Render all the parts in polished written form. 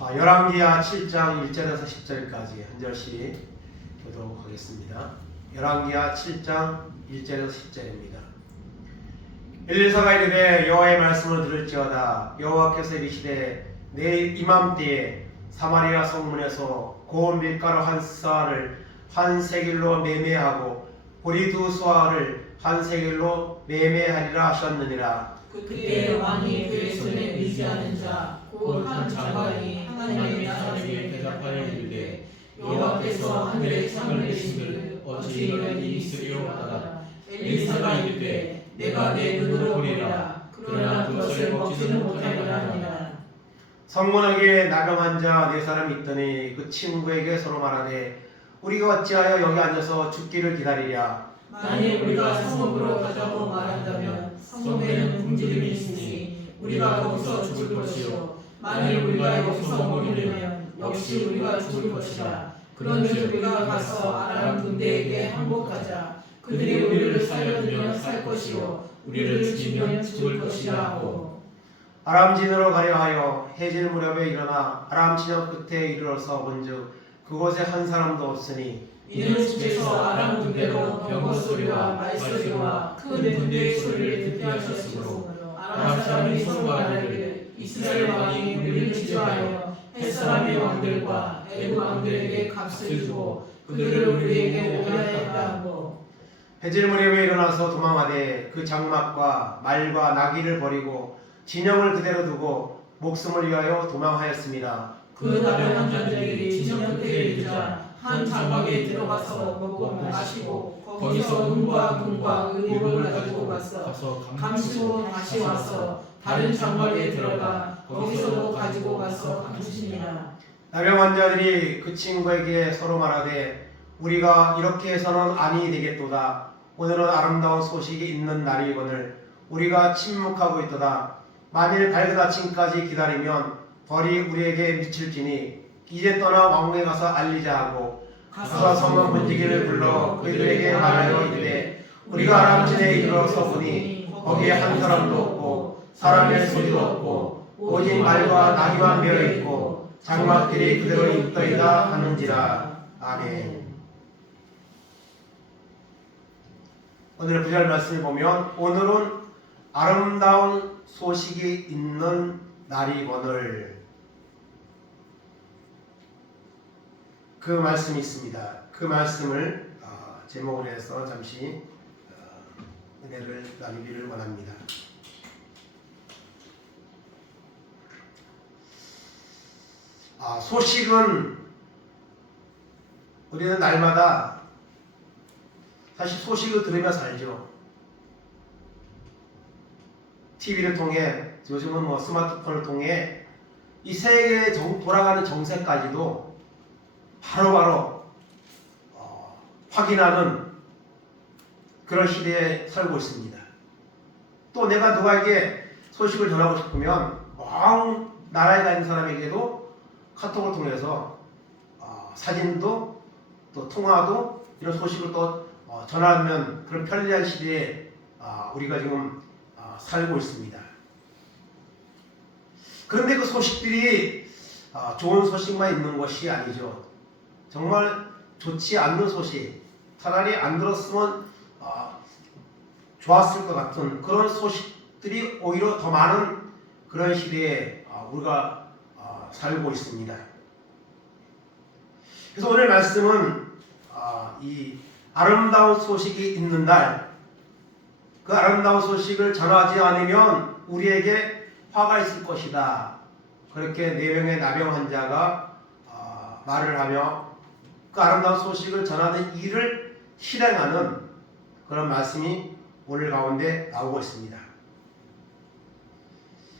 열왕기하 7장 1절에서 10절까지 한 절씩 보도록 하겠습니다. 열왕기하 7장 1절에서 10절입니다. 엘리사가 이르되 여호와의 말씀을 들을지어다. 여호와께서 이르시되 내일 이맘때에 사마리아 성문에서 고운 밀가루 한 쌀을 한 세겔로 매매하고 보리 두 수아를 한 세겔로 매매하리라 하셨느니라. 그때 왕이 그의 손에 의지하는 자 곧 한 장관이 하나님의 사람에게 대답하여 이르되 여호와께서 하늘에 창을 내신들 어찌 이런 일이 있으리오하다. 엘리사가 이르되 내가 내 눈으로 보리라. 그러나 그것을 먹지는 못하리라 하니라. 성문에게 나병한 자 네 사람이 있더니 그 친구에게 서로 말하되 우리가 어찌하여 여기 앉아서 죽기를 기다리랴. 만일 우리가 성읍으로 가자고 말한다면 성읍에는 굶주림이 있으니 우리가 거기서 죽을 것이요 만일 우리가 여기서 머무르면 역시 우리가 죽을 것이라. 그런즉 우리가 가서 아람 군대에게 항복하자. 그들이 우리를 살려두면 살 것이요 우리를 죽이면 죽을 것이라 하고. 아람 진으로 가려 하여 해질 무렵에 일어나 아람 진영 끝에 이르러서 본즉 그곳에 한 사람도 없으니 이는 주께서 아람 군대로 병거 소리와 말소리와 큰 군대의 소리를 듣게 하셨으므로 아람 사람이 서로 말하기를 이스라엘 왕이 우리를 치료하여 햇사람의 왕들과 애굽 왕들에게 값을 주고 그들을 우리에게 오게 하였다 하고. 해질 무렵에 일어나서 도망하되 그 장막과 말과 나귀를 버리고 진영을 그대로 두고 목숨을 위하여 도망하였습니다. 그 나병한 자들이 진영 끝에 이르자 한 장막에 들어가서 먹고 마시고 거기서 눈과 눈과 의복을 가지고 가서 감추고 다시 와서 다른 장막에 들어가 거기서도 가지고 가서 감추니라. 나병한 자들이 그 친구에게 서로 말하되 우리가 이렇게 해서는 아니 되겠도다. 오늘은 아름다운 소식이 있는 날이거늘 우리가 침묵하고 있도다. 만일 밝은 아침까지 기다리면 벌이 우리에게 미칠지니 이제 떠나 왕궁에 가서 알리자 하고 가서 성문 문지기를 불러 그들에게 말하여 이르되 우리가 아람 진에 이르러서 보니 거기에 한 사람도 없고 사람의 소리도 없고 오직 말과 나귀만 베어 있고 장막들이 그대로 있더이다 하는지라. 아멘. 오늘 구절 말씀을 보면 오늘은 아름다운 소식이 있는 날이거늘 그 말씀이 있습니다. 그 말씀을 제목으로 해서 잠시 은혜를 나누기를 원합니다. 소식은 우리는 날마다 사실 소식을 들으며 살죠. TV를 통해 요즘은 스마트폰을 통해 이 세계에 돌아가는 정세까지도 바로바로 확인하는 그런 시대에 살고 있습니다. 또 내가 누구에게 소식을 전하고 싶으면 먼 나라에 가 있는 사람에게도 카톡을 통해서 사진도 또 통화도 이런 소식을 또 전하면 그런 편리한 시대에 우리가 지금 살고 있습니다. 그런데 그 소식들이 좋은 소식만 있는 것이 아니죠. 정말 좋지 않는 소식, 차라리 안 들었으면 좋았을 것 같은 그런 소식들이 오히려 더 많은 그런 시대에 우리가 살고 있습니다. 그래서 오늘 말씀은 이 아름다운 소식이 있는 날, 그 아름다운 소식을 전하지 않으면 우리에게 화가 있을 것이다. 그렇게 네 명의 나병 환자가 말을 하며 그 아름다운 소식을 전하는 일을 실행하는 그런 말씀이 오늘 가운데 나오고 있습니다.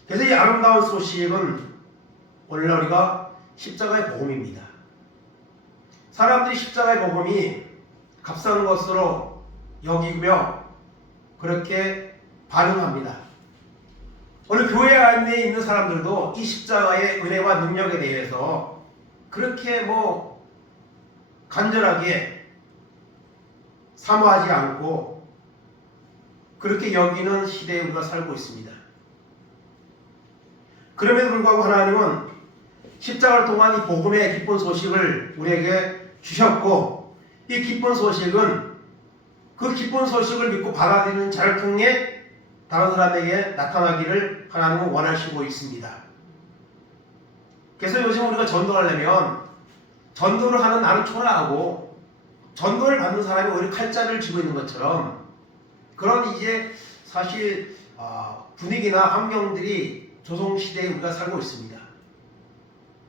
그래서 이 아름다운 소식은 오늘 우리가 십자가의 복음입니다. 사람들이 십자가의 복음이 값싼 것으로 여기며 그렇게 반응합니다. 오늘 교회 안에 있는 사람들도 이 십자가의 은혜와 능력에 대해서 그렇게 간절하게 사모하지 않고 그렇게 여기는 시대에 우리가 살고 있습니다. 그럼에도 불구하고 하나님은 십자가를 통한 이 복음의 기쁜 소식을 우리에게 주셨고, 이 기쁜 소식은 그 기쁜 소식을 믿고 받아들이는 자를 통해 다른 사람에게 나타나기를 하나님은 원하시고 있습니다. 그래서 요즘 우리가 전도하려면 전도를 하는 나는 초라하고 전도를 받는 사람이 오히려 칼자를 쥐고 있는 것처럼 그런 이제 사실 분위기나 환경들이 조성시대에 우리가 살고 있습니다.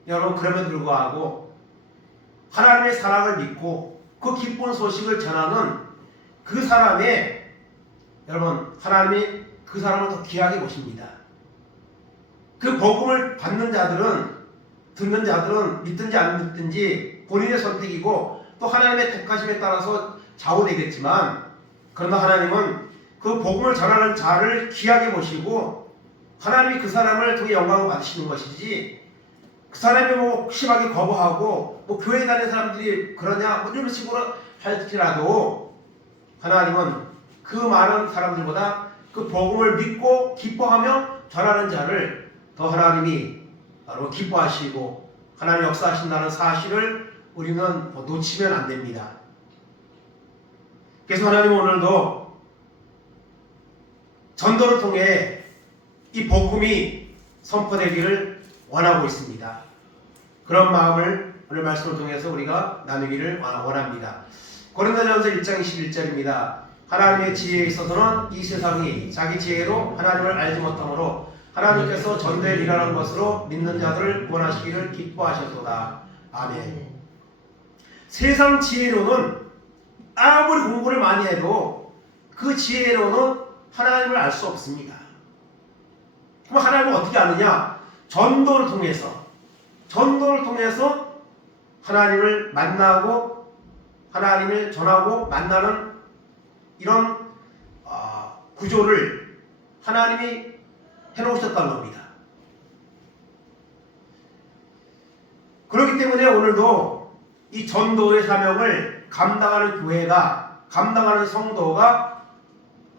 여러분, 그럼에도 불구하고 하나님의 사랑을 믿고 그 기쁜 소식을 전하는 그 사람의, 여러분, 하나님이 그 사람을 더 귀하게 보십니다. 그 복음을 받는 자들은, 듣는 자들은 믿든지 안 믿든지 본인의 선택이고 또 하나님의 택하심에 따라서 좌우되겠지만, 그러나 하나님은 그 복음을 전하는 자를 귀하게 보시고 하나님이 그 사람을 통해 영광을 받으시는 것이지, 그 사람이 뭐 심하게 거부하고 뭐 교회 다니는 사람들이 그러냐 뭐 이런 식으로 할지라도 하나님은 그 많은 사람들보다 그 복음을 믿고 기뻐하며 전하는 자를 더 하나님이 바로 기뻐하시고 하나님 역사하신다는 사실을 우리는 놓치면 안 됩니다. 그래서 하나님은 오늘도 전도를 통해 이 복음이 선포되기를 원하고 있습니다. 그런 마음을 오늘 말씀을 통해서 우리가 나누기를 원합니다. 고린도전서 1장 21절입니다. 하나님의 지혜에 있어서는 이 세상이 자기 지혜로 하나님을 알지 못하므로 하나님께서 전도에 일하는 것으로 믿는 자들을 구원하시기를 기뻐하셨도다. 아멘. 세상 지혜로는 아무리 공부를 많이 해도 그 지혜로는 하나님을 알 수 없습니다. 그럼 하나님은 어떻게 아느냐? 전도를 통해서 하나님을 만나고 하나님을 전하고 만나는 이런 구조를 하나님이 해놓으셨다는 겁니다. 그렇기 때문에 오늘도 이 전도의 사명을 감당하는 교회가, 감당하는 성도가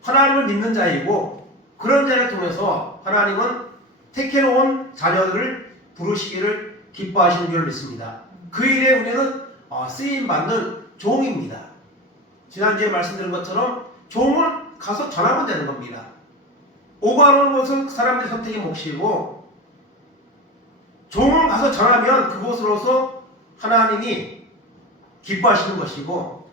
하나님을 믿는 자이고, 그런 자를 통해서 하나님은 택해놓은 자녀들을 부르시기를 기뻐하시는 줄 믿습니다. 그 일에 우리는 쓰임받는 종입니다. 지난주에 말씀드린 것처럼 종은 가서 전하면 되는 겁니다. 오고 안 오는 것은 그 사람들의 선택의 몫이고, 종은 가서 전하면 그곳으로서 하나님이 기뻐하시는 것이고,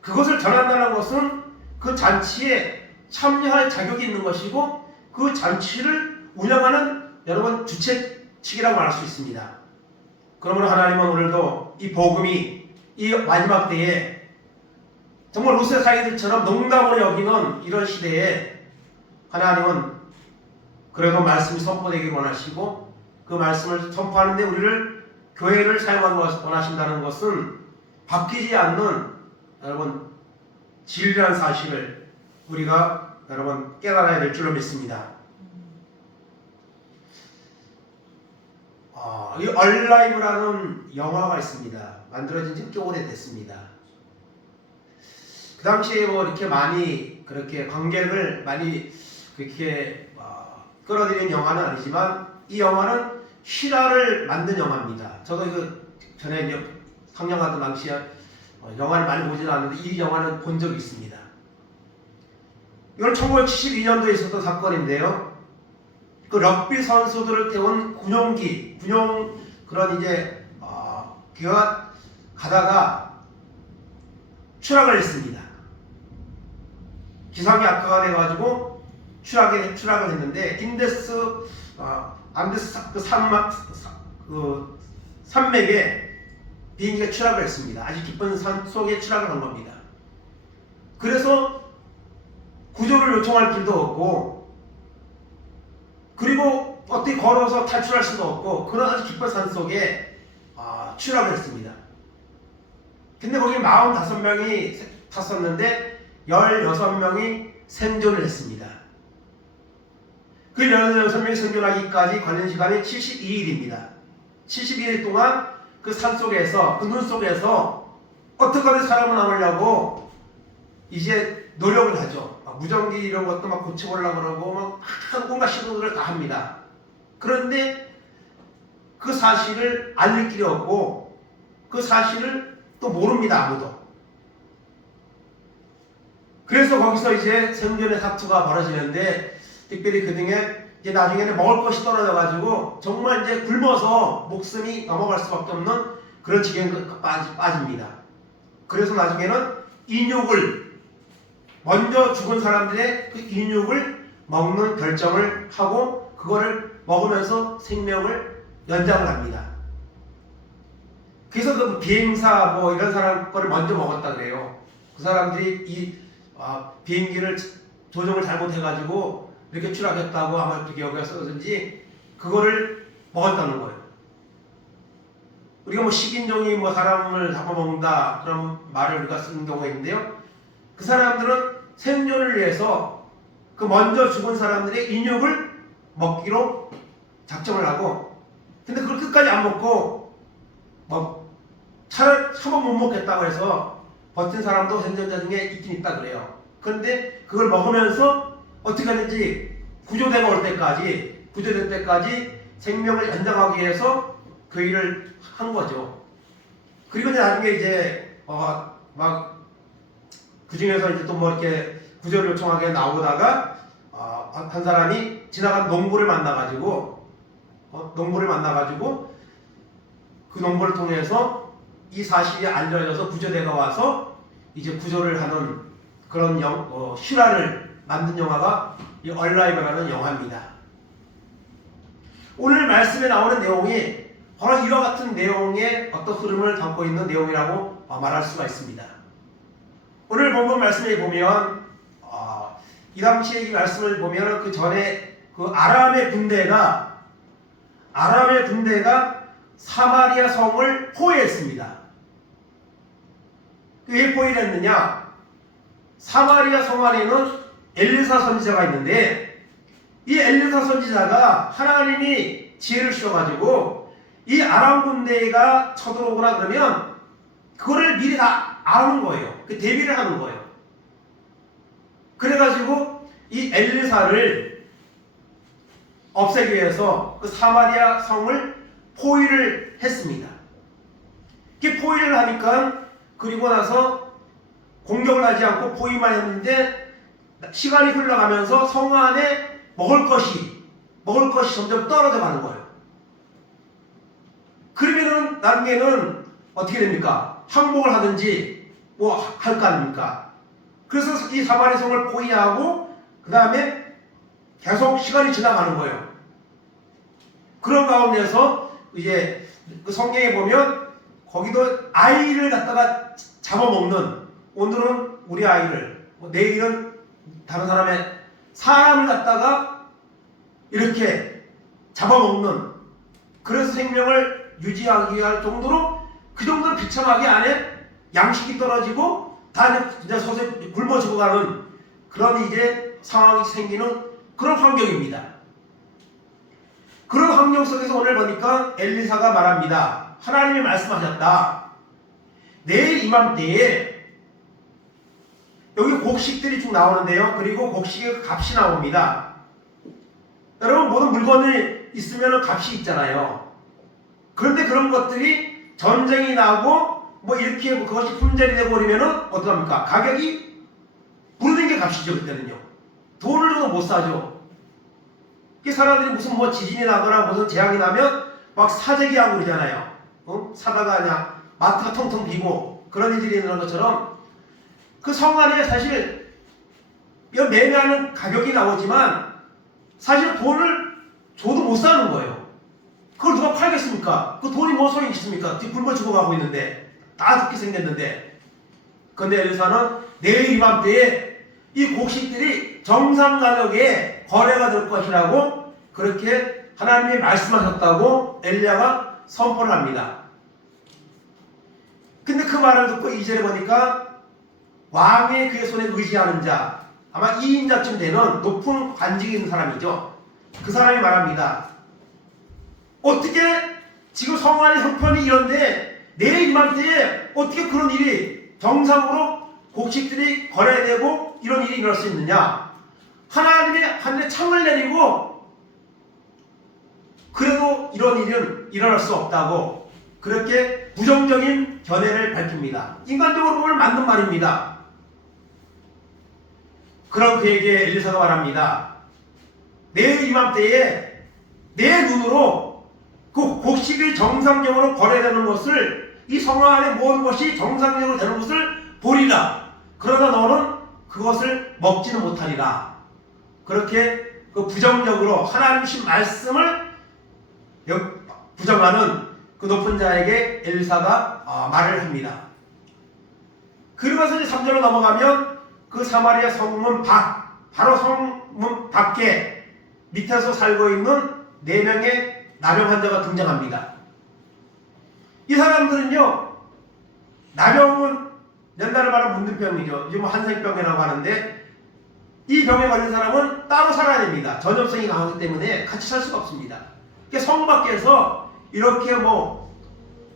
그것을 전한다는 것은 그 잔치에 참여할 자격이 있는 것이고, 그 잔치를 운영하는 여러분 주체 측이라고 말할 수 있습니다. 그러므로 하나님은 오늘도 이 복음이 이 마지막 때에 정말 루세 사이들처럼 농담으로 여기는 이런 시대에 하나님은 그래도 말씀이 선포되기를 원하시고, 그 말씀을 선포하는데 우리를 교회를 사용하기 원하신다는 것은 바뀌지 않는 여러분 진리라는 사실을 우리가 여러분 깨달아야 될 줄로 믿습니다. 이 얼라이브라는 영화가 있습니다. 만들어진 지 꽤 오래됐습니다. 그 당시에 뭐 이렇게 많이 그렇게 관객을 많이 그렇게 끌어들인 영화는 아니지만, 이 영화는 실화를 만든 영화입니다. 저도 이거 전에 상영하던 당시에 영화를 많이 보지는 않는데 이 영화는 본 적이 있습니다. 이건 1972년도에 있었던 사건인데요. 그 럭비 선수들을 태운 군용기, 그런 이제 기가 가다가 추락을 했습니다. 기상이 악화가 돼가지고 추락을 했는데 안데스 그 산맥에 비행기가 추락을 했습니다. 아주 깊은 산 속에 추락을 한 겁니다. 그래서 구조를 요청할 길도 없고, 그리고 어떻게 걸어서 탈출할 수도 없고, 그런 아주 깊은 산 속에 추락을 했습니다. 근데 거기 45명이 탔었는데 16명이 생존을 했습니다. 그 16명이 생존하기까지 걸린 시간이 72일입니다. 72일 동안 그 산 속에서, 그 눈 속에서 어떻게 하든 살아남으려고 이제 노력을 하죠. 무전기 이런 것도 막 고쳐보려고 그러고 막 온갖 시도들을 다 합니다. 그런데 그 그 사실을 알릴 길이 없고 그 사실을 또 모릅니다. 아무도. 그래서 거기서 이제 생존의 사투가 벌어지는데, 특별히 그 등에 이제 나중에는 먹을 것이 떨어져가지고 정말 이제 굶어서 목숨이 넘어갈 수밖에 없는 그런 지경에 빠집니다. 그래서 나중에는 인육을, 먼저 죽은 사람들의 그 인육을 먹는 결정을 하고 그거를 먹으면서 생명을 연장을 합니다. 그래서 그 비행사 뭐 이런 사람 거를 먼저 먹었다 그래요. 그 사람들이 이 비행기를 조종을 잘못해가지고 이렇게 추락했다고 아마 그렇게 여겼었는지 그거를 먹었다는 거예요. 우리가 뭐 식인종이 뭐 사람을 잡아먹는다 그런 말을 우리가 쓰는 경우가 있는데요. 그 사람들은 생존을 위해서 그 먼저 죽은 사람들의 인육을 먹기로 작정을 하고, 근데 그걸 끝까지 안 먹고 뭐 차를 한번 못 먹겠다고 해서 버틴 사람도 생존자 중에 있긴 있다 그래요. 그런데 그걸 먹으면서 어떻게 하는지 구조대가 올 때까지, 구조될 때까지 생명을 연장하기 위해서 그 일을 한 거죠. 그리고 이제 나중에 이제 막 그 중에서 이제 또 뭐 이렇게 구조를 요청하게 나오다가 한 사람이 지나간 농부를 만나가지고 그 농부를 통해서 이 사실이 알려져서 구조대가 와서 이제 구조를 하는 그런 실화를 만든 영화가 이 얼라이브라는 영화입니다. 오늘 말씀에 나오는 내용이 바로 이와 같은 내용의 어떤 흐름을 담고 있는 내용이라고 말할 수가 있습니다. 오늘 본문 말씀에 보면 이 당시에 이 말씀을 보면 그 전에 그 아람의 군대가 사마리아 성을 포위했습니다. 왜 포위를 했느냐? 사마리아 성 안에는 엘리사 선지자가 있는데 이 엘리사 선지자가 하나님이 지혜를 주셔가지고 이 아람 군대가 쳐들어오거나 그러면 그거를 미리 다 아는 거예요. 그 대비를 하는 거예요. 그래가지고 이 엘리사를 없애기 위해서 그 사마리아 성을 포위를 했습니다. 이렇게 포위를 하니까 그리고 나서 공격을 하지 않고 포위만 했는데 시간이 흘러가면서 성 안에 먹을 것이 점점 떨어져 가는 거예요. 그러면은 나중에는 어떻게 됩니까? 항복을 하든지 뭐 할 거 아닙니까? 그래서 이 사마리아 성을 포위하고 그 다음에 계속 시간이 지나가는 거예요. 그런 가운데서 이제 그 성경에 보면 거기도 아이를 갖다가 잡아먹는, 오늘은 우리 아이를, 내일은 다른 사람을 갖다가 이렇게 잡아먹는, 그래서 생명을 유지하기 위할 정도로 그 정도로 비참하게 안에 양식이 떨어지고 다 이제 서서히 굶어 죽어가는 그런 이제 상황이 생기는 그런 환경입니다. 그런 환경 속에서 오늘 보니까 엘리사가 말합니다. 하나님이 말씀하셨다. 내일 이맘때에 여기 곡식들이 쭉 나오는데요. 그리고 곡식의 값이 나옵니다. 여러분, 모든 물건이 있으면 값이 있잖아요. 그런데 그런 것들이 전쟁이 나고 뭐 이렇게 그것이 품절이 되고 그러면은 어떡합니까? 가격이 부르는 게 값이죠. 그때는요. 돈을 줘도 못 사죠. 사람들이 무슨 뭐 지진이 나거나 무슨 재앙이 나면 막 사재기하고 그러잖아요. 사다가 그냥 마트가 텅텅 비고 그런 일들이 있는 것처럼 그 성 안에 사실 매매하는 가격이 나오지만 사실 돈을 줘도 못 사는 거예요. 그걸 누가 팔겠습니까? 그 돈이 뭐 소용이 있습니까? 굶어 죽어가고 있는데 다 죽게 생겼는데. 그런데 엘리사는 내일 이맘때에 이 곡식들이 정상 가격에 거래가 될 것이라고 그렇게 하나님이 말씀하셨다고 엘리야가 선포를 합니다. 근데 그 말을 듣고 2절에 보니까 왕의 그의 손에 의지하는 자, 아마 2인자쯤 되는 높은 관직이 있는 사람이죠. 그 사람이 말합니다. 어떻게 지금 성 안의 형편이 이런데 내일 이맘때에 어떻게 그런 일이 정상으로 곡식들이 거래되고 이런 일이 일어날 수 있느냐? 하나님이 하늘에 창을 내리고 그래도 이런 일은 일어날 수 없다고 그렇게 부정적인 견해를 밝힙니다. 인간적으로 보면 맞는 말입니다. 그런 그에게 엘리사가 말합니다. 내일 이맘때에 내 눈으로 그 곡식이 정상적으로 거래되는 것을, 이 성화 안에 모든 것이 정상적으로 되는 것을 보리라. 그러나 너는 그것을 먹지는 못하리라. 그렇게 그 부정적으로 하나님의 말씀을 부정하는 그 높은 자에게 엘리사가 말을 합니다. 그러면서 이제 3절로 넘어가면 그 사마리아 성문 바로 성문 밖에 밑에서 살고 있는 4명의 나병 환자가 등장합니다. 이 사람들은요, 나병은 옛날에 말하는 문둥병이죠. 지금 한센병이라고 하는데, 이 병에 걸린 사람은 따로 살아야 됩니다. 전염성이 강하기 때문에 같이 살 수가 없습니다. 그러니까 성 밖에서 이렇게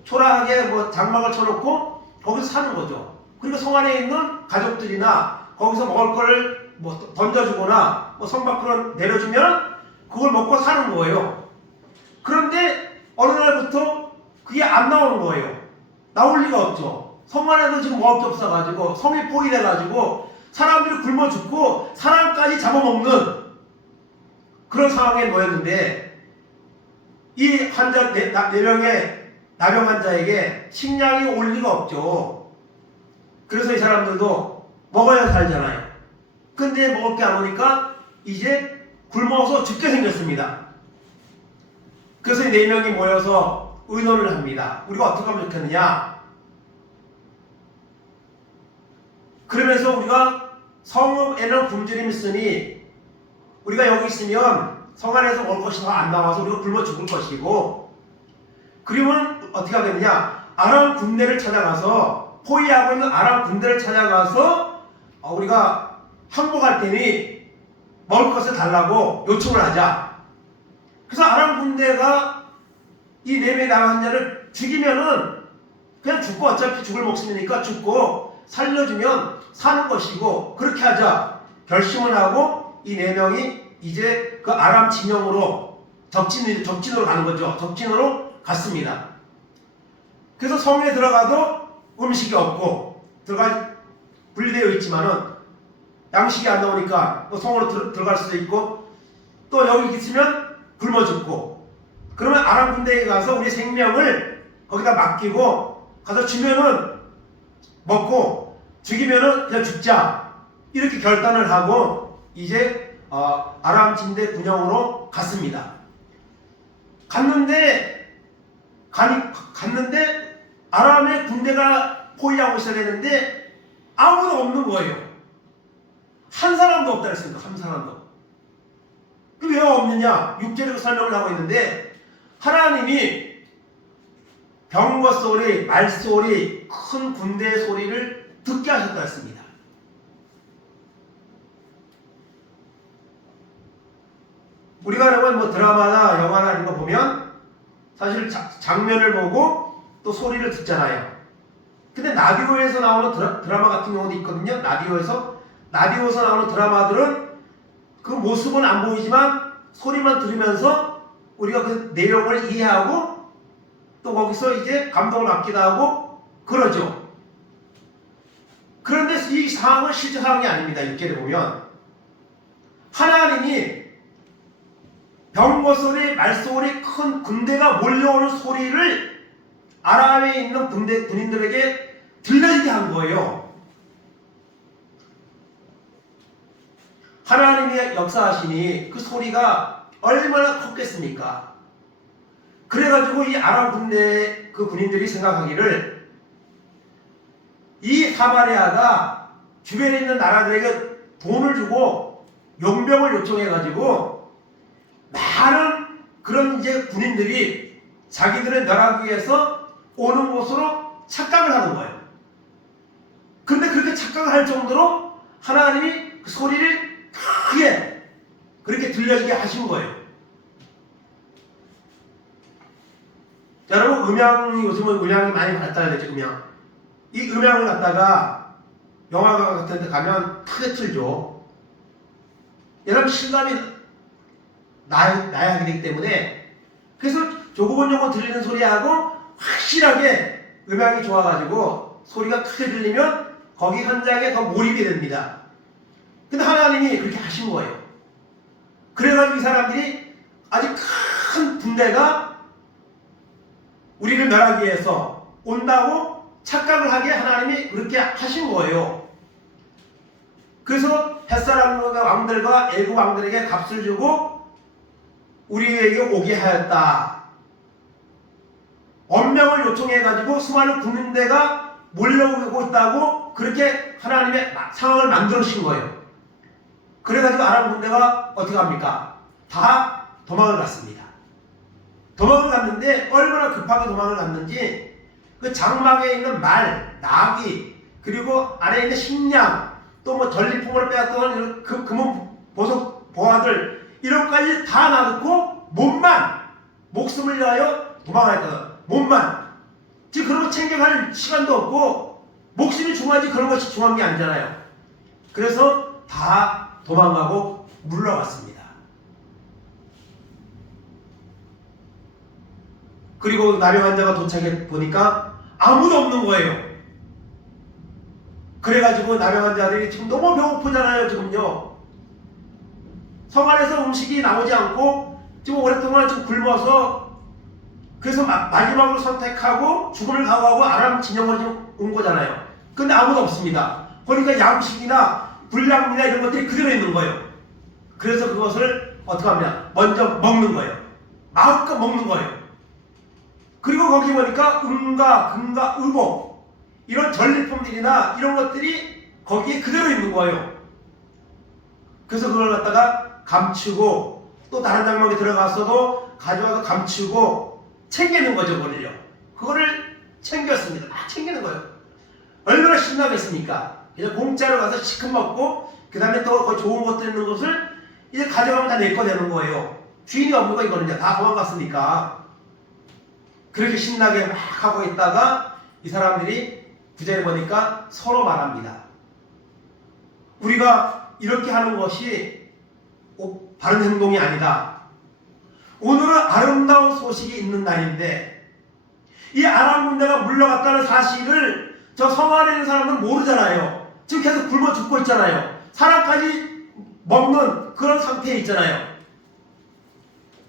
초라하게 장막을 쳐놓고 거기서 사는 거죠. 그리고 성 안에 있는 가족들이나 거기서 먹을 거를 던져주거나 성 밖으로 내려주면 그걸 먹고 사는 거예요. 그런데 어느 날부터 그게 안 나오는 거예요. 나올 리가 없죠. 성 안에도 지금 먹을 게 없어가지고 성이 포위돼가지고 사람들이 굶어 죽고 사람까지 잡아먹는 그런 상황에 놓였는데, 이 환자 4명의 나병 환자에게 식량이 올 리가 없죠. 그래서 이 사람들도 먹어야 살잖아요. 근데 먹을 게 안 오니까 이제 굶어서 죽게 생겼습니다. 그래서 이 4명이 모여서 의논을 합니다. 우리가 어떻게 하면 좋겠느냐. 그러면서 우리가 성읍에는 굶주림이 있으니 우리가 여기 있으면 성 안에서 먹을 것이 더 안 나와서 우리가 굶어 죽을 것이고, 그러면 어떻게 하겠느냐. 아람 군대를 찾아가서, 포위하고 있는 아람 군대를 찾아가서 우리가 항복할 테니 먹을 것을 달라고 요청을 하자. 그래서 아람 군대가 이 4명의 나병 환자를 죽이면은 그냥 죽고, 어차피 죽을 목숨이니까 죽고 살려주면 사는 것이고, 그렇게 하자 결심을 하고 이 4명이 이제 그 아람 진영으로 적진으로 가는 거죠. 적진으로 갔습니다. 그래서 성에 들어가도 음식이 없고, 분리되어 있지만은 양식이 안 나오니까 성으로 들어갈 수도 있고, 또 여기 있으면 굶어 죽고, 그러면 아람 군대에 가서 우리 생명을 거기다 맡기고 가서 주면은 먹고 죽이면은 그냥 죽자, 이렇게 결단을 하고 이제 아람 진대 군영으로 갔습니다. 갔는데 아람의 군대가 포위하고 있어야 되는데 아무도 없는 거예요. 한 사람도 없다 그랬습니다. 한 사람도. 그 왜 없느냐? 6절에서 설명을 하고 있는데, 하나님이 병거 소리, 말소리, 큰 군대의 소리를 듣게 하셨다 했습니다. 우리가 여러분 드라마나 영화나 이런 거 보면 사실 장면을 보고 또 소리를 듣잖아요. 근데 라디오에서 나오는 드라마 같은 경우도 있거든요. 라디오에서 나오는 드라마들은 그 모습은 안 보이지만 소리만 들으면서 우리가 그 내용을 이해하고 또 거기서 이제 감동을 받기도 하고 그러죠. 그런데 이 상황은 실제 상황이 아닙니다. 6절에 보면 하나님이 병거 소리, 말소리, 큰 군대가 몰려오는 소리를 아람에 있는 군인들에게 들려지게 한 거예요. 하나님이 역사하시니 그 소리가 얼마나 컸겠습니까? 그래가지고 이 아람 군대 그 군인들이 생각하기를, 이 사마리아가 주변에 있는 나라들에게 돈을 주고 용병을 요청해가지고 많은 그런 이제 군인들이 자기들을 멸하기 위해서 오는 곳으로 착각을 하는 거예요. 그런데 그렇게 착각을 할 정도로 하나님이 그 소리를 크게 그렇게 들려지게 하신 거예요. 여러분, 요즘은 음향이 많이 발달됐죠. 이 음향을 갖다가 영화관 같은 데 가면 크게 틀죠. 여러분, 실감이 나야 되기 때문에 그래서 조곤조곤 들리는 소리하고 확실하게 음향이 좋아가지고 소리가 크게 들리면 거기 현장에 더 몰입이 됩니다. 근데 하나님이 그렇게 하신 거예요. 그래가지고 이 사람들이 아주 큰 군대가 우리를 멸하기 위해서 온다고 착각을 하게 하나님이 그렇게 하신 거예요. 그래서 햇사람과 왕들과 애국 왕들에게 값을 주고 우리에게 오게 하였다. 언명을 요청해가지고 수많은 군대가 몰려오고 있다고 그렇게 하나님의 상황을 만들어주신 거예요. 그래가지고 아람 군대가 어떻게 합니까? 다 도망을 갔습니다. 도망을 갔는데 얼마나 급하게 도망을 갔는지 그 장막에 있는 말, 나귀, 그리고 안에 있는 식량, 또 뭐 전리품으로 빼앗던 금은 보석, 보화들 이런 것까지 다 놔두고 목숨을 위하여 도망했다. 몸만. 지금 그런 거 챙겨갈 시간도 없고 목숨이 중요하지 그런 것이 중요한 게 아니잖아요. 그래서 다 도망가고 물러갔습니다. 그리고 나병 환자가 도착해 보니까 아무도 없는 거예요. 그래가지고 나병 환자들이 지금 너무 배고프잖아요. 지금요. 성 안에서 음식이 나오지 않고 지금 오랫동안 지금 굶어서 그래서 마지막으로 선택하고 죽음을 각오하고 아람 진영으로 지금 온 거잖아요. 근데 아무도 없습니다. 그러니까 양식이나 불량이나 이런 것들이 그대로 있는 거예요. 그래서 그것을 어떻게 하냐? 먼저 먹는 거예요. 마음껏 먹는 거예요. 그리고 거기 보니까 은과 금과 의복 이런 전리품들이나 이런 것들이 거기에 그대로 있는 거예요. 그래서 그걸 갖다가 감추고 또 다른 장막에 들어갔어도 가져와서 감추고 챙기는 거죠. 그거를 챙겼습니다. 막 챙기는 거예요. 얼마나 신나겠습니까? 그냥 공짜로 가서 시큼 먹고 그 다음에 또 그 좋은 것들 있는 것을 이제 가져가면 다 내 거 되는 거예요. 주인이 없는 거 이거는 이제 다 도망갔으니까. 그렇게 신나게 막 하고 있다가 이 사람들이 구절에 보니까 서로 말합니다. 우리가 이렇게 하는 것이 바른 행동이 아니다. 오늘은 아름다운 소식이 있는 날인데 이 아람 군대가 물러갔다는 사실을 저 성 안에 있는 사람은 모르잖아요. 지금 계속 굶어 죽고 있잖아요. 사람까지 먹는 그런 상태에 있잖아요.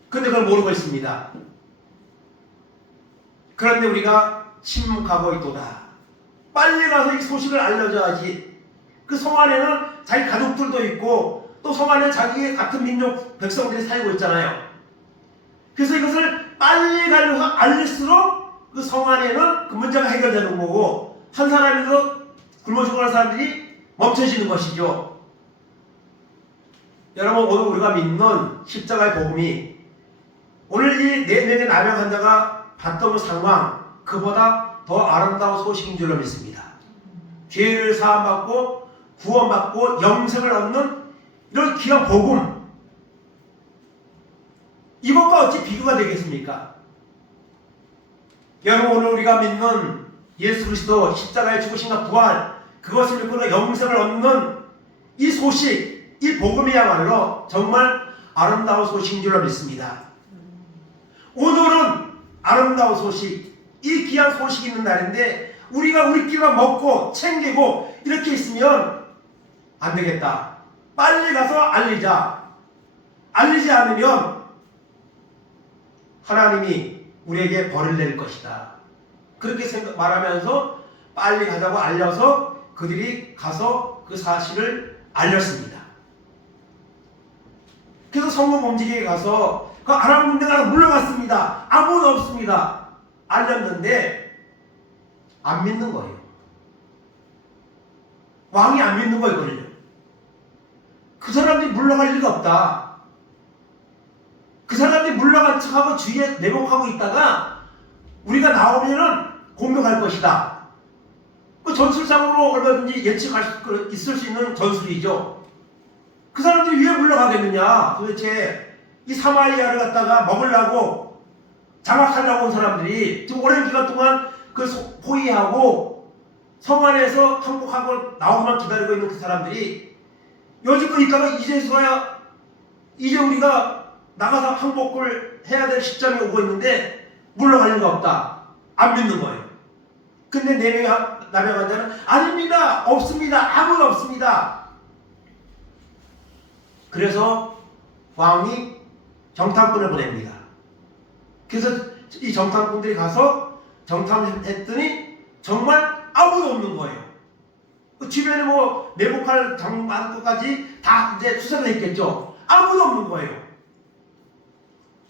근데 그걸 모르고 있습니다. 그런데 우리가 침묵하고 있도다. 빨리 가서 이 소식을 알려줘야지. 그 성 안에는 자기 가족들도 있고 또 성 안에 자기 같은 민족 백성들이 살고 있잖아요. 그래서 이것을 빨리 가려서 알릴수록 그 성 안에는 그 문제가 해결되는 거고 한 사람이서 굶어 죽어가는 사람들이 멈춰지는 것이죠. 여러분 오늘 우리가 믿는 십자가의 복음이 오늘 이 4명의 나병 환자가 봤던 상황 그보다 더 아름다운 소식인 줄로 믿습니다. 죄를 사함받고 구원받고 영생을 얻는 이런 귀한 복음 이것과 어찌 비교가 되겠습니까? 여러분 오늘 우리가 믿는 예수 그리스도 십자가의 죽으심과 부활 그것을 믿고 영생을 얻는 이 소식 이 복음이야말로 정말 아름다운 소식인 줄로 믿습니다. 오늘은 아름다운 소식 이 귀한 소식이 있는 날인데 우리가 우리끼리만 먹고 챙기고 이렇게 있으면 안 되겠다. 빨리 가서 알리자. 알리지 않으면 하나님이 우리에게 벌을 내릴 것이다. 그렇게 말하면서 빨리 가자고 알려서 그들이 가서 그 사실을 알렸습니다. 그래서 성문 움직이게 가서 그 아람 군대가 물러갔습니다. 아무도 없습니다. 알렸는데 안 믿는 거예요. 왕이 안 믿는 거예요. 그걸요. 그 사람들이 물러갈 리가 없다. 그 사람들이 물러간 척하고 주위에 내복하고 있다가 우리가 나오면은 공격할 것이다. 그 전술상으로 얼마든지 예측할 수 있을 수 있는 전술이죠. 그 사람들이 왜 물러가겠느냐? 도대체 이 사마리아를 갖다가 먹으려고 장악하려고 온 사람들이 지금 오랜 기간 동안 그 포위하고 성 안에서 항복하고 나오기만 기다리고 있는 그 사람들이 여지껏 있다가 이제서야 이제 우리가 나가서 항복을 해야 될 시점이 오고 있는데 물러갈 리가 없다. 안 믿는 거예요. 근데 4명의 남의 환자는 아닙니다. 없습니다. 아무도 없습니다. 그래서 왕이 정탐꾼을 보냅니다. 그래서 이 정탐꾼들이 가서 정탐했더니 정말 아무도 없는 거예요. 그 주변에 뭐 매복할 장관까지 다 이제 수색을 했겠죠. 아무도 없는 거예요.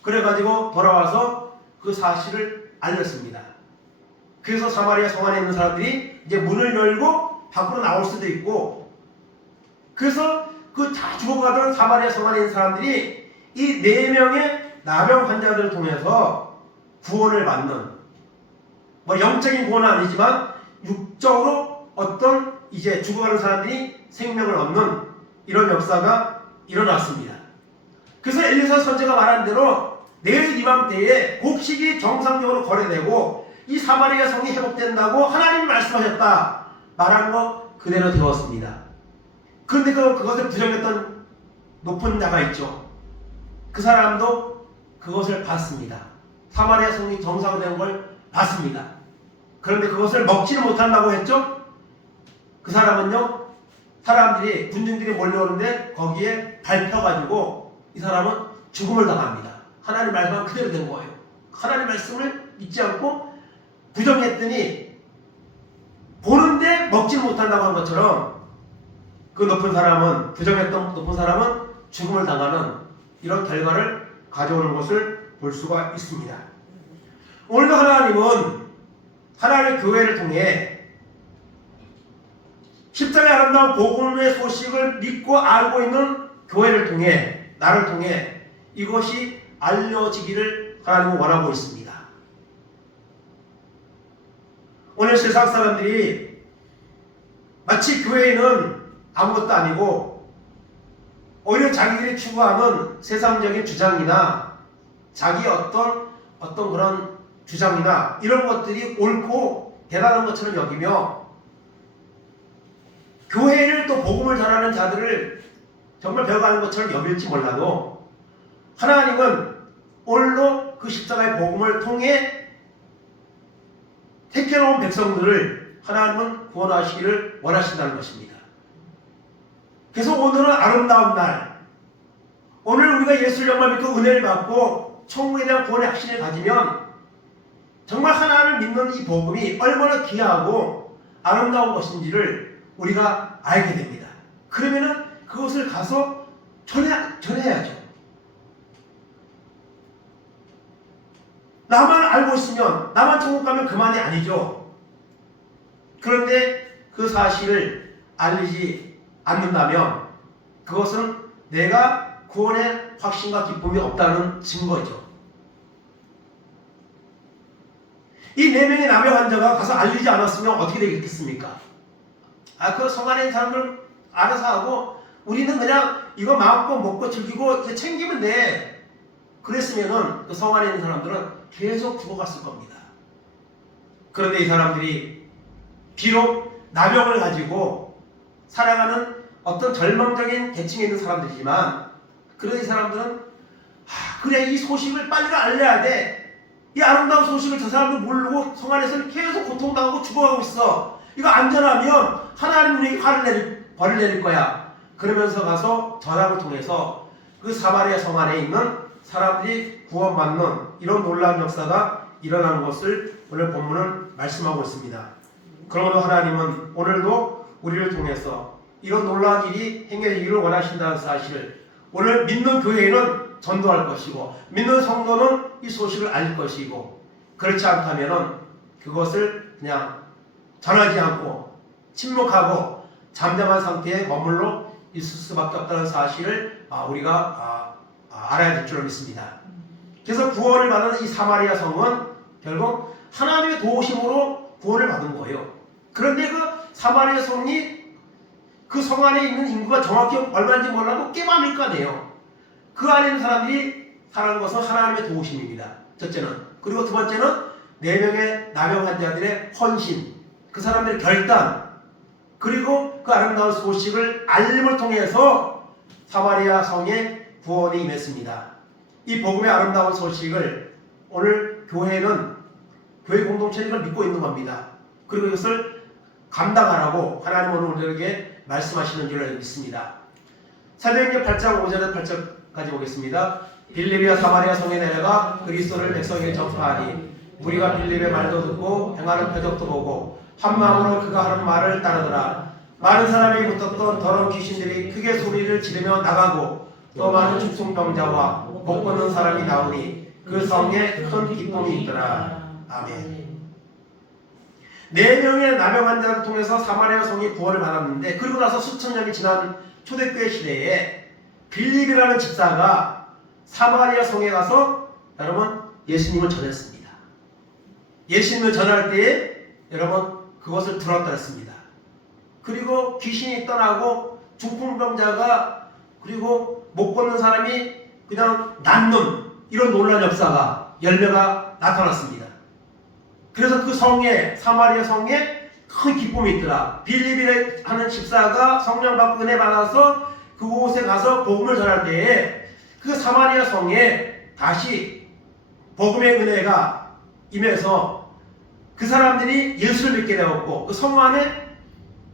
그래가지고 돌아와서 그 사실을 알렸습니다. 그래서 사마리아 성 안에 있는 사람들이 이제 문을 열고 밖으로 나올 수도 있고, 그래서 그 다 죽어가던 사마리아 성 안에 있는 사람들이 이 4명의 나병 환자들을 통해서 구원을 받는, 뭐 영적인 구원은 아니지만 육적으로 어떤 이제 죽어가는 사람들이 생명을 얻는 이런 역사가 일어났습니다. 그래서 엘리사 선지자가 말한 대로 내일 이맘때에 곡식이 정상적으로 거래되고 이 사마리아 성이 회복된다고 하나님이 말씀하셨다 말한 거 그대로 되었습니다. 그런데 그것을 부정했던 높은 자가 있죠. 그 사람도 그것을 봤습니다. 사마리아 성이 정상으로 된 걸 봤습니다. 그런데 그것을 먹지는 못한다고 했죠. 그 사람은요, 사람들이 군중들이 몰려오는데 거기에 밟혀가지고 이 사람은 죽음을 당합니다. 하나님 말씀은 그대로 된 거예요. 하나님 말씀을 믿지 않고 부정했더니 보는데 먹지는 못한다고 한 것처럼 그 높은 사람은, 부정했던 높은 사람은 죽음을 당하는 이런 결과를 가져오는 것을 볼 수가 있습니다. 오늘도 하나님은 하나님의 교회를 통해 십자가의 아름다운 복음의 소식을 믿고 알고 있는 교회를 통해, 나를 통해 이것이 알려지기를 하나님은 원하고 있습니다. 오늘 세상 사람들이 마치 교회는 아무것도 아니고 오히려 자기들이 추구하는 세상적인 주장이나 자기 어떤 그런 주장이나 이런 것들이 옳고 대단한 것처럼 여기며 교회를 또 복음을 전하는 자들을 정말 별거 아닌 것처럼 여길지 몰라도 하나님은 오늘도 그 십자가의 복음을 통해 택해놓은 백성들을 하나님은 구원하시기를 원하신다는 것입니다. 그래서 오늘은 아름다운 날, 오늘 우리가 예수를 정말 믿고 은혜를 받고 천국에 대한 구원의 확신을 가지면 정말 하나님을 믿는 이 복음이 얼마나 귀하고 아름다운 것인지를 우리가 알게 됩니다. 그러면은 그것을 가서 전해야죠. 나만 알고 있으면, 나만 천국 가면 그만이 아니죠. 그런데 그 사실을 알리지 않는다면 그것은 내가 구원의 확신과 기쁨이 없다는 증거죠. 이 4명의 남의 환자가 가서 알리지 않았으면 어떻게 되겠습니까? 그 성 안에 있는 사람들 알아서 하고 우리는 그냥 이거 마음껏 먹고 즐기고 챙기면 돼. 그랬으면은 그 성 안에 있는 사람들은 계속 죽어갔을 겁니다. 그런데 이 사람들이 비록 나병을 가지고 살아가는 어떤 절망적인 계층에 있는 사람들이지만, 그래도 이 사람들은 그래, 이 소식을 빨리 알려야 돼. 이 아름다운 소식을 저 사람들 모르고 성 안에서는 계속 고통당하고 죽어가고 있어. 이거 안전하면 하나님이 벌을 내릴 거야. 그러면서 가서 전함을 통해서 그 사마리아 성 안에 있는 사람들이 구원받는 이런 놀라운 역사가 일어나는 것을 오늘 본문은 말씀하고 있습니다. 그러므로 하나님은 오늘도 우리를 통해서 이런 놀라운 일이 행해지기를 원하신다는 사실을 오늘 믿는 교회는 전도할 것이고 믿는 성도는 이 소식을 알릴 것이고, 그렇지 않다면 그것을 그냥 전하지 않고 침묵하고 잠잠한 상태에 머물러 있을 수밖에 없다는 사실을 우리가 알아야 될 줄 믿습니다. 그래서 구원을 받은 이 사마리아 성은 결국 하나님의 도우심으로 구원을 받은 거예요. 그런데 그 사마리아 성이 그 성 안에 있는 인구가 정확히 얼마인지 몰라도 꽤 많을 거 아니에요. 그 안에 있는 사람들이 살아가는 것은 하나님의 도우심입니다. 첫째는. 그리고 두 번째는 4명의 나병 환자들의 헌신, 그 사람들의 결단, 그리고 그 아름다운 소식을 알림을 통해서 사마리아 성에 구원이 임했습니다. 이 복음의 아름다운 소식을 오늘 교회는 교회 공동체는 이걸 믿고 있는 겁니다. 그리고 이것을 감당하라고 하나님 오늘 우리에게 말씀하시는 줄 믿습니다. 사도행전 8장 5절에서 8절까지 보겠습니다. 빌립이와 사마리아 성에 내려가 그리스도를 백성에게 전파하니 우리가 빌립의 말도 듣고 행하는 표적도 보고 한 마음으로 그가 하는 말을 따르더라. 많은 사람이 붙었던 더러운 귀신들이 크게 소리를 지르며 나가고 또 많은 중풍병자와 못 걷는 사람이 나오니 그 성에 큰 기쁨이 있더라. 아멘. 4명의 남용 환자를 통해서 사마리아 성이 구원을 받았는데, 그리고 나서 수천 년이 지난 초대교회 시대에 빌립이라는 집사가 사마리아 성에 가서 여러분 예수님을 전했습니다. 예수님을 전할 때에 여러분 그것을 들었다 했습니다. 그리고 귀신이 떠나고 중풍병자가 그리고 못 걷는 사람이 그냥 낫는 이런 놀라운 역사가 열매가 나타났습니다. 그래서 그 성에 사마리아 성에 큰 기쁨이 있더라. 빌립이라는 하는 집사가 성령 받고 은혜 받아서 그곳에 가서 복음을 전할 때에 그 사마리아 성에 다시 복음의 은혜가 임해서 그 사람들이 예수를 믿게 되었고 그 성 안에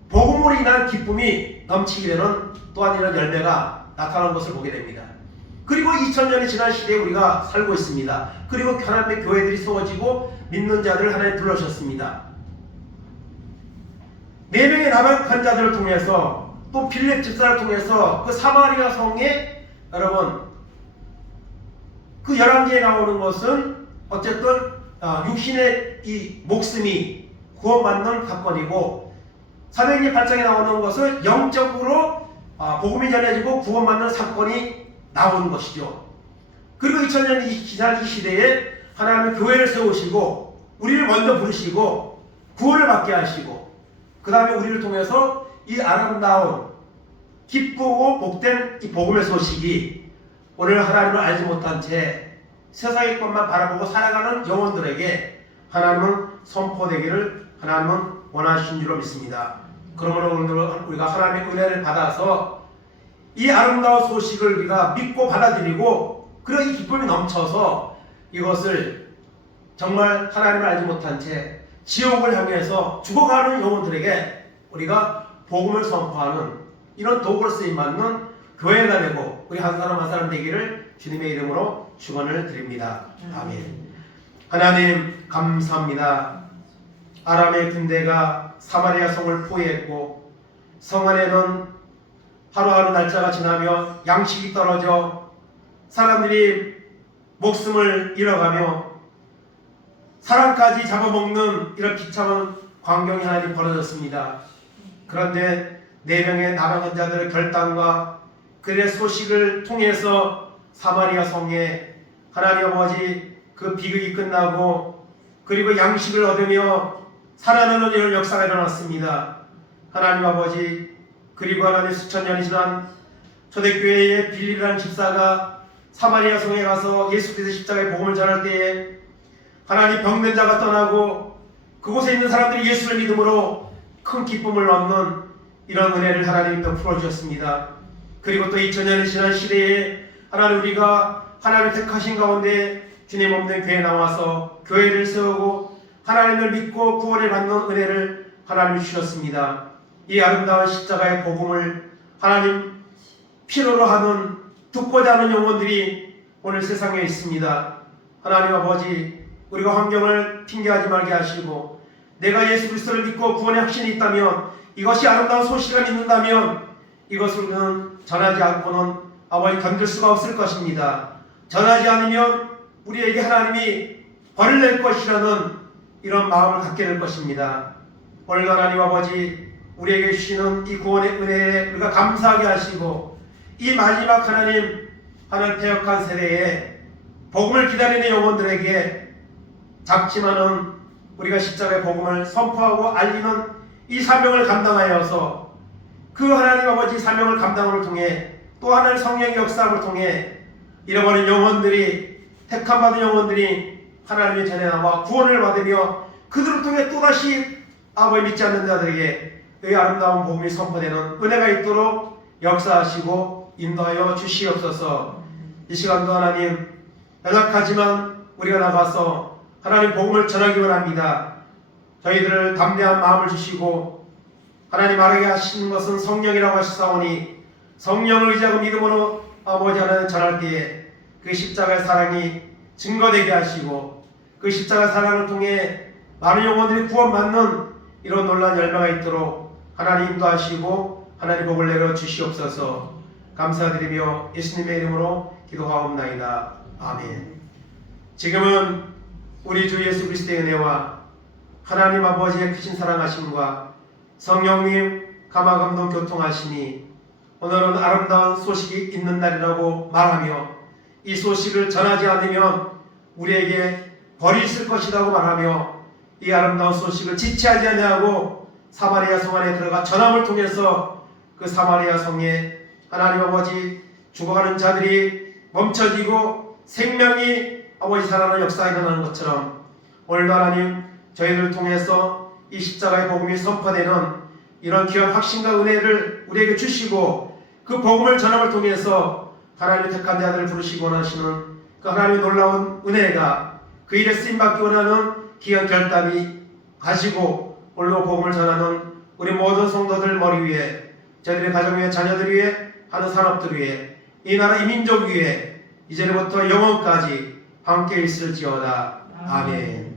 복음으로 인한 기쁨이 넘치게 되는 또한 이런 열매가 나타나는 것을 보게 됩니다. 그리고 2000년이 지난 시대에 우리가 살고 있습니다. 그리고 하나님의 교회들이 세워지고 믿는 자들을 하나님 불러주셨습니다. 4명의 남한 자들을 통해서 또 빌립 집사를 통해서 그 사마리아 성에 여러분 그 11개에 나오는 것은 어쨌든 육신의 이 목숨이 구원받는 사건이고 사도행전 8장에 나오는 것은 영적으로 복음이 전해지고 구원받는 사건이 나오는 것이죠. 그리고 2000년이 지난 이 시대에 하나님은 교회를 세우시고 우리를 먼저 부르시고 구원을 받게 하시고 그 다음에 우리를 통해서 이 아름다운 기쁘고 복된 이 복음의 소식이 오늘 하나님을 알지 못한 채 세상의 것만 바라보고 살아가는 영혼들에게 하나님은 선포되기를 하나님은 원하신 줄로 믿습니다. 그러므로 오늘 우리가 하나님의 은혜를 받아서 이 아름다운 소식을 우리가 믿고 받아들이고 그런 이 기쁨이 넘쳐서 이것을 정말 하나님을 알지 못한 채 지옥을 향해서 죽어가는 영혼들에게 우리가 복음을 선포하는 이런 도구로 쓰임받는 교회가 되고 우리 한 사람 한 사람 되기를 주님의 이름으로 축원을 드립니다. 아멘. 하나님 감사합니다. 아람의 군대가 사마리아 성을 포위했고 성 안에는 하루하루 날짜가 지나며 양식이 떨어져 사람들이 목숨을 잃어가며 사람까지 잡아먹는 이런 비참한 광경이 하나님 벌어졌습니다. 그런데 4명의 남은 자들의 결단과 그들의 소식을 통해서 사마리아 성에 하나님 아버지 그 비극이 끝나고 그리고 양식을 얻으며 살아나는 이런 역사가 일어났습니다. 하나님 아버지 그리고 하나님 수천 년이 지난 초대교회의 빌립이라는 집사가 사마리아 성에 가서 예수 그리스도의 십자가의 복음을 전할 때에 하나님 병든 자가 떠나고 그곳에 있는 사람들이 예수를 믿음으로 큰 기쁨을 얻는 이런 은혜를 하나님 베풀어 주셨습니다. 그리고 또 2000년이 지난 시대에 하나님 우리가 하나님을 택하신 가운데 주님 없는 교회에 나와서 교회를 세우고 하나님을 믿고 구원을 받는 은혜를 하나님이 주셨습니다. 이 아름다운 십자가의 복음을 하나님 필요로 하는 듣고자 하는 영혼들이 오늘 세상에 있습니다. 하나님 아버지 우리가 환경을 핑계하지 말게 하시고 내가 예수 그리스도를 믿고 구원의 확신이 있다면 이것이 아름다운 소식을 믿는다면 이것을 우리는 전하지 않고는 아버지 견딜 수가 없을 것입니다. 전하지 않으면 우리에게 하나님이 벌을 낼 것이라는 이런 마음을 갖게 될 것입니다. 오늘 하나님 아버지 우리에게 주시는 이 구원의 은혜에 우리가 감사하게 하시고 이 마지막 하나님 패역한 세대에 복음을 기다리는 영혼들에게 작지만은 우리가 십자가의 복음을 선포하고 알리는 이 사명을 감당하여서 그 하나님 아버지 사명을 감당을 통해 또 하나의 성령의 역사를 통해 잃어버린 영혼들이 택함받은 영혼들이 하나님의 전에 나와 구원을 받으며 그들을 통해 또다시 아버지 믿지 않는 자들에게 이 아름다운 복음이 선포되는 은혜가 있도록 역사하시고 인도하여 주시옵소서. 이 시간도 하나님 연약하지만 우리가 나가서 하나님 복음을 전하기 원합니다. 저희들을 담대한 마음을 주시고 하나님 말하게 하시는 것은 성령이라고 하시사오니 성령을 의지하고 믿음으로 아버지 하나님 전할 때에 그 십자가의 사랑이 증거되게 하시고 그 십자가의 사랑을 통해 많은 영혼들이 구원받는 이런 놀라운 열매가 있도록 하나님 인도하시고 하나님 복을 내려 주시옵소서. 감사드리며 예수님의 이름으로 기도하옵나이다. 아멘. 지금은 우리 주 예수 그리스도의 은혜와 하나님 아버지의 크신 사랑하심과 성령님 감화감동 교통하시니 오늘은 아름다운 소식이 있는 날이라고 말하며 이 소식을 전하지 않으면 우리에게 벌이 있을 것이라고 말하며 이 아름다운 소식을 지체하지 아니하고 사마리아 성 안에 들어가 전함을 통해서 그 사마리아 성에 하나님 아버지 죽어가는 자들이 멈춰지고 생명이 아버지 살아나는 역사가 일어나는 것처럼 오늘도 하나님 저희들을 통해서 이 십자가의 복음이 선포되는 이런 귀한 확신과 은혜를 우리에게 주시고 그 복음을 전함을 통해서 하나님의 택한 자들을 부르시고 원하시는 그 하나님의 놀라운 은혜가 그 일에 쓰임받기 원하는 귀한 결단이 가지고 오늘도 복음을 전하는 우리 모든 성도들 머리 위에 저희들의 가정 위에 자녀들 위에 하는 산업들 위에 이 나라 이 민족 위에 이제부터 영원까지 함께 있을지어다. 아멘.